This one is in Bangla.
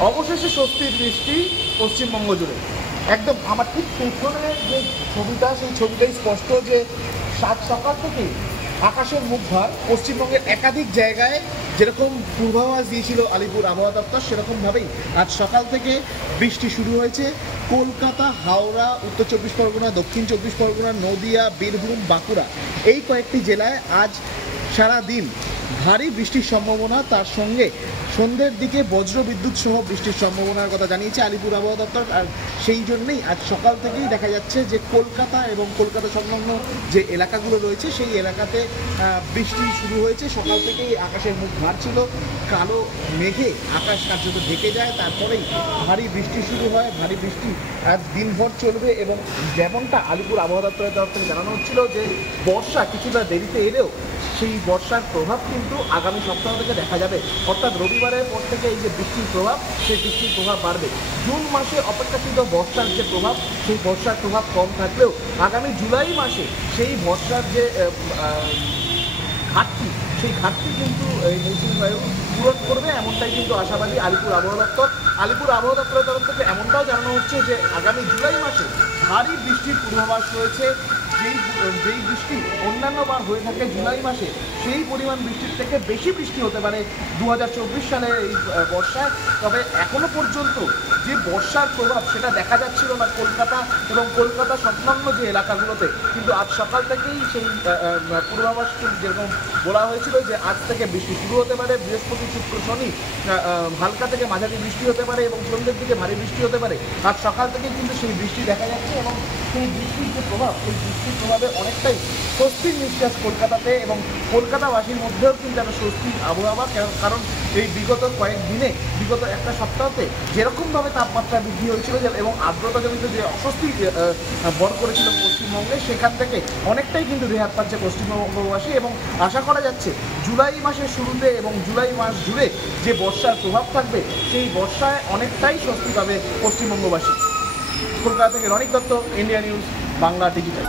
অবশেষে স্বস্তির বৃষ্টি পশ্চিমবঙ্গ জুড়ে। একদম আমার ঠিক পেছনে যে ছবিটা, সেই ছবিটাই স্পষ্ট যে সাত সকাল থেকেই আকাশের মুখ ভার। পশ্চিমবঙ্গের একাধিক জায়গায় যেরকম পূর্বাভাস দিয়েছিল আলিপুর আবহাওয়া দপ্তর, সেরকমভাবেই আজ সকাল থেকে বৃষ্টি শুরু হয়েছে। কলকাতা, হাওড়া, উত্তর চব্বিশ পরগনা, দক্ষিণ চব্বিশ পরগনা, নদিয়া, বীরভূম, বাঁকুড়া, এই কয়েকটি জেলায় আজ সারা দিন ভারী বৃষ্টির সম্ভাবনা। তার সঙ্গে সন্ধ্যের দিকে বজ্র বিদ্যুৎ সহ বৃষ্টির সম্ভাবনার কথা জানিয়েছে আলিপুর আবহাওয়া দপ্তর। আর সেই জন্যেই আজ সকাল থেকেই দেখা যাচ্ছে যে কলকাতা এবং কলকাতা সংলগ্ন যে এলাকাগুলো রয়েছে সেই এলাকাতে বৃষ্টি শুরু হয়েছে। সকাল থেকেই আকাশের মুখ ভার ছিল, কালো মেঘে আকাশ কার্যত ঢেকে যায়, তারপরেই ভারী বৃষ্টি শুরু হয়। ভারী বৃষ্টি আজ দিনভর চলবে এবং যেমনটা আলিপুর আবহাওয়া দপ্তরের তরফ থেকে জানানো হচ্ছিল যে বর্ষা কিছুটা দেরিতে এলেও সেই বর্ষার প্রভাব কিন্তু আগামী সপ্তাহ থেকে দেখা যাবে। অর্থাৎ রবিবারের পর থেকে এই যে বৃষ্টির প্রভাব, সেই বৃষ্টির প্রভাব বাড়বে। জুন মাসে অপেক্ষাকৃত বর্ষার যে প্রভাব, সেই বর্ষার প্রভাব কম থাকলেও আগামী জুলাই মাসে সেই বর্ষার যে ঘাটতি, সেই ঘাটতি কিন্তু এই মৌসুমী বায়ু পূরণ করবে, এমনটাই কিন্তু আশাবাদী আলিপুর আবহাওয়া দপ্তর। আলিপুর আবহাওয়া দপ্তরের তরফ থেকে এমনটাও জানানো হচ্ছে যে আগামী জুলাই মাসে ভারী বৃষ্টির পূর্বাভাস রয়েছে। যেই বৃষ্টি অন্যান্যবার হয়ে থাকে জুলাই মাসে, সেই পরিমাণ বৃষ্টির থেকে বেশি বৃষ্টি হতে পারে 2024 সালের এই বর্ষায়। তবে এখনো পর্যন্ত যে বর্ষার প্রভাব সেটা দেখা যাচ্ছিল না কলকাতা এবং কলকাতা সংলগ্ন যে এলাকাগুলোতে, কিন্তু আজ সকাল থেকেই সেই পূর্বাভাস যেরকম বলা হয়েছিল যে আজ থেকে বৃষ্টি শুরু হতে পারে। বৃহস্পতি, শুক্র, শনি হালকা থেকে মাঝারি বৃষ্টি হতে পারে এবং সন্ধ্যের দিকে ভারী বৃষ্টি হতে পারে। আজ সকাল থেকেই কিন্তু সেই বৃষ্টি দেখা যাচ্ছে এবং সেই বৃষ্টির যে প্রভাব, সেই বৃষ্টির প্রভাবে অনেকটাই স্বস্তির নিঃশ্বাস কলকাতাতে এবং কলকাতাবাসীর মধ্যেও কিন্তু একটা স্বস্তির আবহাওয়া। কারণ এই বিগত কয়েকদিনে, বিগত একটা সপ্তাহতে যেরকমভাবে তাপমাত্রা বৃদ্ধি হয়েছিল এবং আর্দ্রতাজনিত যে অস্বস্তি বড় করেছিল পশ্চিমবঙ্গে, সেখান থেকে অনেকটাই কিন্তু রেহাত পাচ্ছে পশ্চিমবঙ্গবাসী এবং আশা করা যাচ্ছে জুলাই মাসের শুরুতে এবং জুলাই মাস জুড়ে যে বর্ষার প্রভাব থাকবে, সেই বর্ষায় অনেকটাই স্বস্তি পাবে পশ্চিমবঙ্গবাসী। কলকাতা থেকে Ronik Dutta, India news Bangla digital.